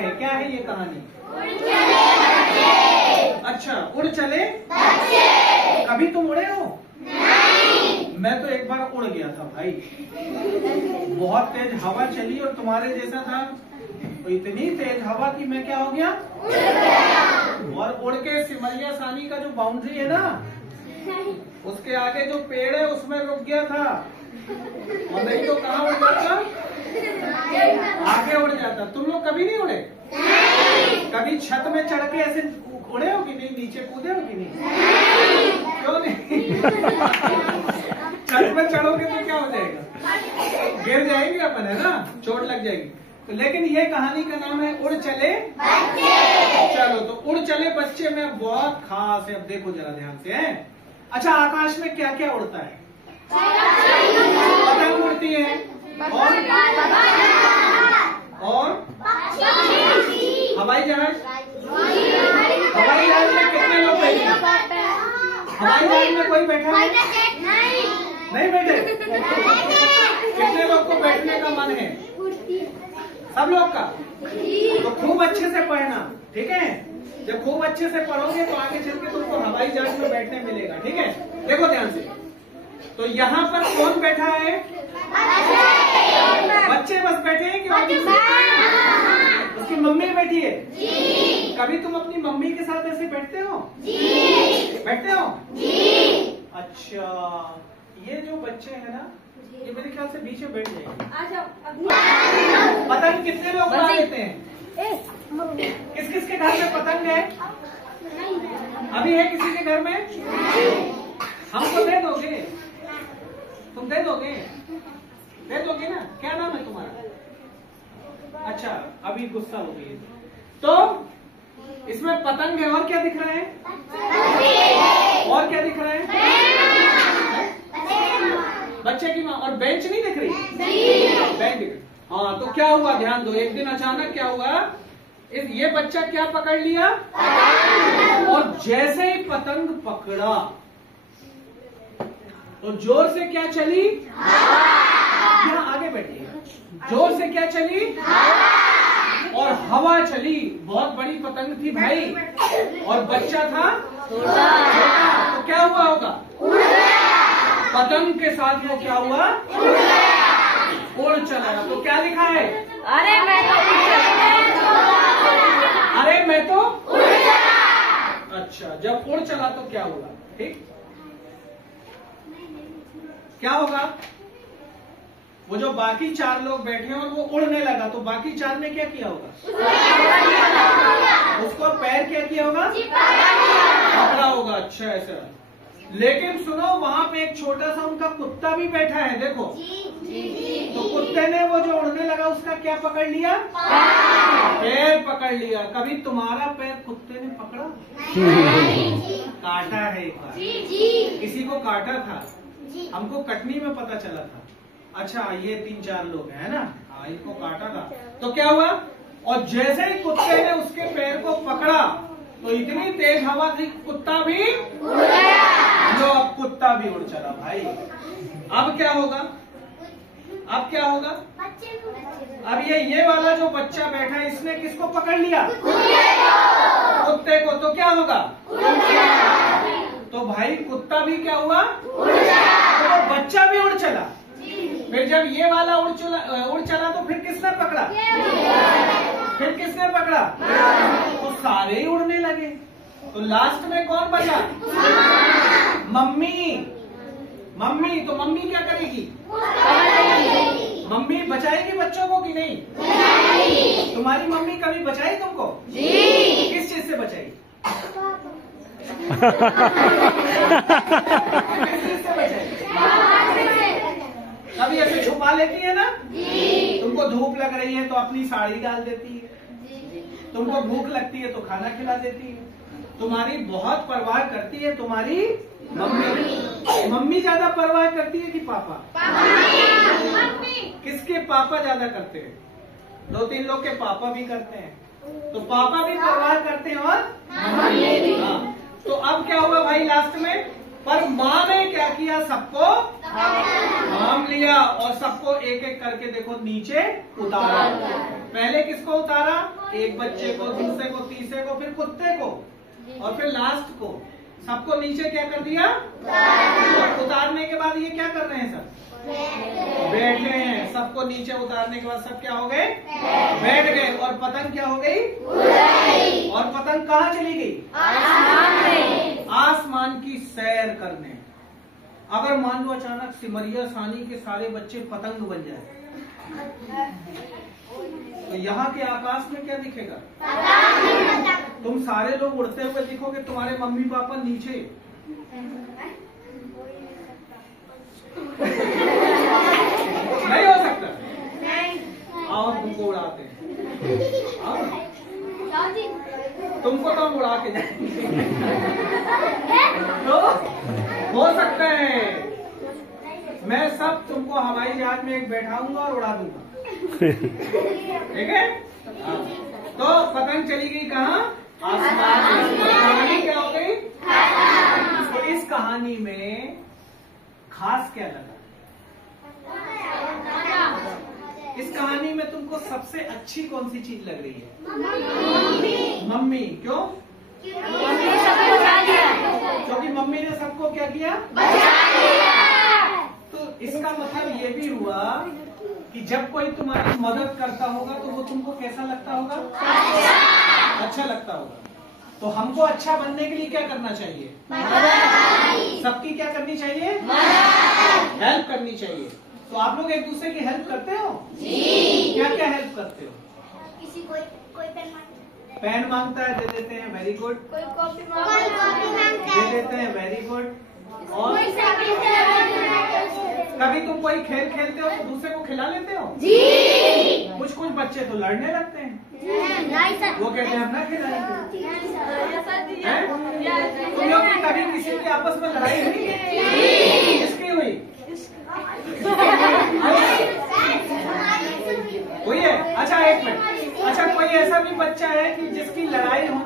है, क्या है ये कहानी? अच्छा, उड़ चले। कभी तुम उड़े हो? नहीं। मैं तो एक बार उड़ गया था भाई, बहुत तेज हवा चली और तुम्हारे जैसा था, तो इतनी तेज हवा की मैं क्या हो गया, और उड़ के सिमरिया सानी का जो बाउंड्री है ना, उसके आगे जो पेड़ है उसमें रुक गया था, और नहीं तो कहाँ उड़ जाता, आगे उड़ जाता। तुम लोग कभी नहीं उड़े? कभी छत में चढ़ के ऐसे उड़े हो कि नहीं, नीचे कूदे हो कि नहीं? क्यों नहीं? छत में चढ़ोगे तो क्या हो जाएगा, गिर जाएंगे अपन, है ना, चोट लग जाएगी। तो लेकिन ये कहानी का नाम है उड़ चले बच्चे। चलो, तो उड़ चले बच्चे में बहुत खास है, अब देखो जरा ध्यान से है। अच्छा, आकाश में क्या क्या उड़ता है? पतंग उड़ती है, और हवाई जहाज। हवाई जहाज में कितने लोग बैठे? हवाई जहाज में कोई बैठा है? नहीं बैठे। कितने लोग को बैठने का मन है? सब लोग का। तो खूब अच्छे से पढ़ना, ठीक है? जब खूब अच्छे से पढ़ोगे तो आगे चल के तुमको हवाई जहाज में बैठने मिलेगा, ठीक है? देखो ध्यान से। तो यहाँ पर कौन बैठा है? बच्चे बस बैठे हैं कि उसकी मम्मी बैठी है? कभी तुम अपनी मम्मी के साथ ऐसे बैठते हो? बैठते हो? अच्छा, ये जो बच्चे हैं ना, ये मेरे ख्याल से बीच में बैठ जाएंगे। पतंग कितने लोग उड़ा लेते हैं? किस किस के घर में पतंग है? अभी है किसी के घर में? हमको दे दोगे? तुम दे दोगे? दे दोगे ना? क्या नाम है तुम्हारा? अच्छा, अभी गुस्सा हो गई। तो इसमें पतंग है, और क्या दिख रहा है? और क्या दिख रहा है? बच्चे की माँ। और बेंच नहीं दिख रही? बेंच दिख रही। हाँ, तो क्या हुआ, ध्यान दो। एक दिन अचानक क्या हुआ, ये बच्चा क्या पकड़ लिया, और जैसे ही पतंग पकड़ा तो जोर से क्या चली, यहाँ आगे बैठिए, जोर से क्या चली, और हवा चली। बहुत बड़ी पतंग थी भाई, और बच्चा था छोटा, तो क्या हुआ होगा, पतंग के साथ वो क्या हुआ, उड़ चला। तो क्या लिखा है? अरे मैं तो उड़ चला। अच्छा, जब उड़ चला तो क्या हुआ, ठीक? क्या होगा, वो जो बाकी चार लोग बैठे हैं और वो उड़ने लगा, तो बाकी चार ने क्या किया होगा, उसको पैर क्या किया होगा, पकड़ा होगा। अच्छा, ऐसा। लेकिन सुनो, वहाँ पे एक छोटा सा उनका कुत्ता भी बैठा है, देखो। तो कुत्ते ने वो जो उड़ने लगा उसका क्या पकड़ लिया, पैर पकड़ लिया। कभी तुम्हारा पैर कुत्ते ने पकड़ा? काटा है एक बार, किसी को काटा था, हमको कटनी में पता चला था। अच्छा, ये 3-4 लोग हैं ना, हाँ, इनको काटा था। तो क्या हुआ, और जैसे ही कुत्ते ने उसके पैर को पकड़ा तो इतनी तेज हवा थी, कुत्ता भी उड़ गया। लो, अब कुत्ता भी उड़ चला भाई। अब क्या होगा, अब क्या होगा, अब ये वाला जो बच्चा बैठा है, इसने किसको पकड़ लिया, कुत्ते को। तो क्या होगा, तो भाई कुत्ता भी क्या हुआ, तो बच्चा भी उड़ चला। फिर जब ये वाला उड़ चला तो फिर किसने पकड़ा, फिर किसने पकड़ा, तो सारे ही उड़ने लगे। तो लास्ट में कौन बचा, मम्मी। मम्मी, तो मम्मी क्या करेगी, मम्मी बचाएगी बच्चों को कि नहीं? तुम्हारी मम्मी कभी बचाई तुमको? किस चीज से बचाई? किस चीज से बचाई? कभी ऐसे छुपा लेती है ना, तुमको धूप लग रही है तो अपनी साड़ी डाल देती है, तुमको भूख लगती है तो खाना खिला देती है। तुम्हारी बहुत परवाह करती है तुम्हारी मम्मी। मम्मी ज्यादा परवाह करती है कि पापा? किसके पापा ज्यादा करते हैं? 2-3 लोग के पापा भी करते हैं, तो पापा भी परवाह करते हैं और मम्मी भी। हाँ, तो अब क्या हुआ भाई लास्ट में, पर माँ ने क्या किया, सबको थाम लिया और सबको एक एक करके देखो नीचे उतारा। पहले किसको उतारा? एक बच्चे को, दूसरे को, तीसरे को, फिर कुत्ते को और फिर लास्ट को। सबको नीचे क्या कर दिया? और उतारने के बाद ये क्या कर रहे हैं? सब बैठे हैं। सबको नीचे उतारने के बाद सब क्या हो गए? बैठ गए। और पतंग क्या हो गई? और पतंग कहाँ चली गई? आसमान की सैर करने। अगर मान लो अचानक सिमरिया सानी के सारे बच्चे पतंग बन जाए तो यहाँ के आकाश में क्या दिखेगा? तुम सारे लोग उड़ते हुए दिखोगे, तुम्हारे मम्मी पापा नीचे। नहीं हो सकता? आओ तुमको उड़ाते हैं। आओ तुमको तो हम उड़ा के जाएंगे। तो हो सकता है मैं सब तुमको हवाई जहाज में एक बैठाऊंगा और उड़ा दूंगा। ठीक है? तो पतंग चली गई कहाँ? आसमान में। कहानी क्या हो गई? तो इस कहानी में खास क्या लगा? इस कहानी में तुमको सबसे अच्छी कौन सी चीज लग रही है? मम्मी। क्यों? क्योंकि मम्मी ने सबको क्या किया? तो इसका मतलब ये भी हुआ कि जब कोई तुम्हारी मदद करता होगा तो वो तुमको कैसा लगता होगा? अच्छा लगता होगा। तो हमको अच्छा बनने के लिए क्या करना चाहिए? सबकी क्या करनी चाहिए? हेल्प करनी चाहिए। तो आप लोग एक दूसरे की हेल्प करते हो? जी। क्या क्या हेल्प करते हो? किसी कोई पेन मांगता है, दे देते हैं, वेरी गुड। कोई कॉपी मांगता है, दे देते हैं, वेरी गुड। और कभी तुम कोई खेल खेलते हो तो दूसरे को खिला लेते हो? जी। कुछ कुछ बच्चे तो लड़ने लगते हैं, वो कहते हैं हम ना खिलाएंगे। तुम लोग की कभी किसी की आपस में लड़ाई हुई? किसकी हुई? हुई है? अच्छा एक मिनट। अच्छा कोई ऐसा भी बच्चा है कि जिसकी लड़ाई होने